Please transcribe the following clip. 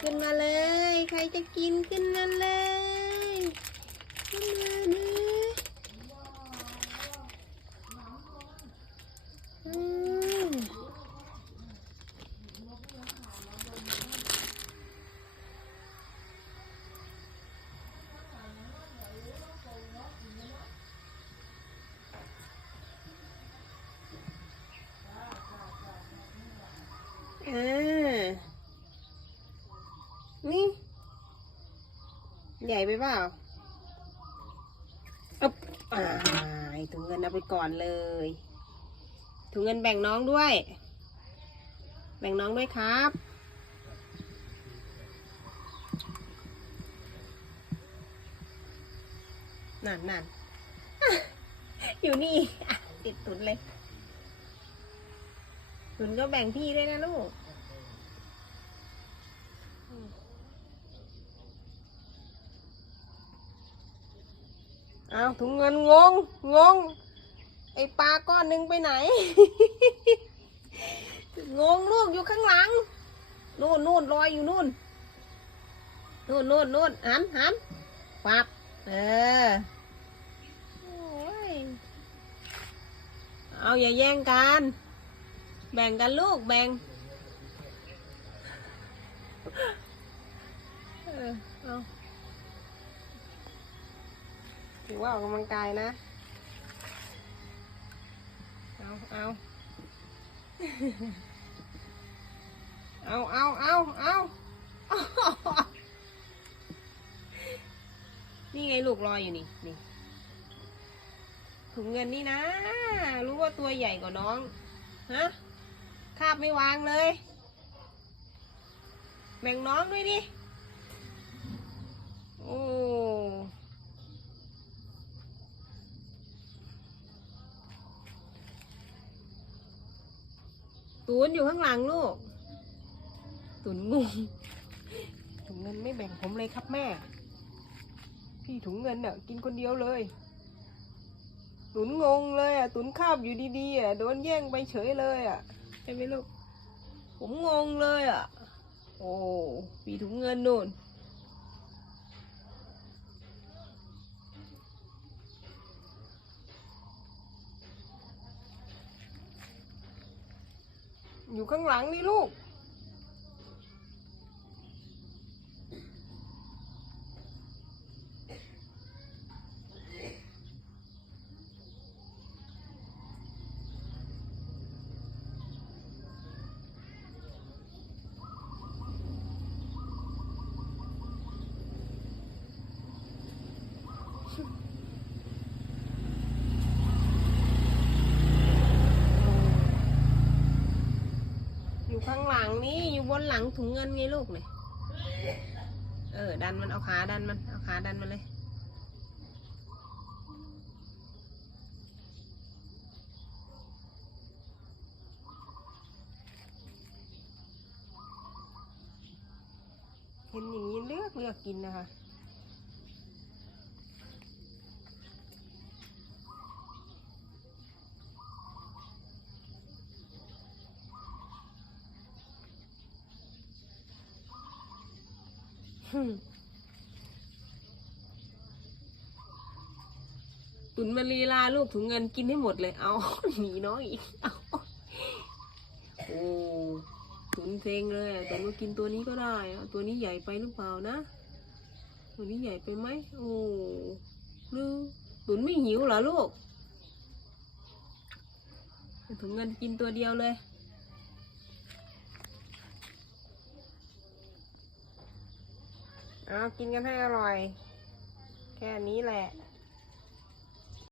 ขึ้นมาเลย ใครจะกินขึ้นมาเลยขึ้นมาเใหญ่ไปเปล่าอ๊บอ่าถุงเงินเอาไปก่อนเลย ถุงเงินแบ่งน้องด้วย แบ่งน้องด้วยครับนั่นนั่นอยู่นี่ติดตุนเลยตุนก็แบ่งพี่ด้วยนะลูก เอาถุงเงินงงงง ไอปลาก้อนหนึ่งไปไหน งงลูกอยู่ข้างหลัง นู่นนู่นลอยอยู่นู่น นู่นนู่นนู่นหันหันปับเออเอาอย่าแย่งกัน แบ่งกันลูกแบ่ง เออเอา ถือว่าออกกำลังกายนะ เอาเอาเอาเอาเอาเอานี่ไงลูกรอยอยู่นี่ นี่ ถุงเงินนี่นะ รู้ว่าตัวใหญ่กว่าน้อง ฮะ คาบไม่วางเลย แบ่งน้องด้วยดิ โอ้ ตูนอยู่ข้างหลังลูก ตูนงงถุงเงินไม่แบ่งผมเลยครับแม่ พี่ถุงเงินเน่ะกินคนเดียวเลย ตุนงงเลยอะตุนคาบอยู่ดีๆอะโดนแย่งไปเฉยเลยอะใช่ไหมลูก ผมงงเลยอะ โอ้พี่ถุงเงินนู่น อยู่ข้างหลังนี่ลูก อยู่ข้างหลังนี่อยู่บน หลังถุงเงินไงลูกเนี่ยเออ ดันมันเอาขาดันมัน เอาขาดันมันเลย เห็นอย่างนี้เลือกเลือกกินนะคะ ตุนมาลีลาลูกถุงเงินกินให้หมดเลย เอาหนีน้อยอีกเอาโอ้ตุนเพงเลยแต่ว่ากินตัวนี้ก็ได้ตัวนี้ใหญ่ไปหรือเปล่านะ ตัวนี้ใหญ่ไปไหมโอ้หรือตุนไม่หิวเหรอลูกถุงเงินกินตัวเดียวเลย เอากินกันให้อร่อย แค่นี้แหละ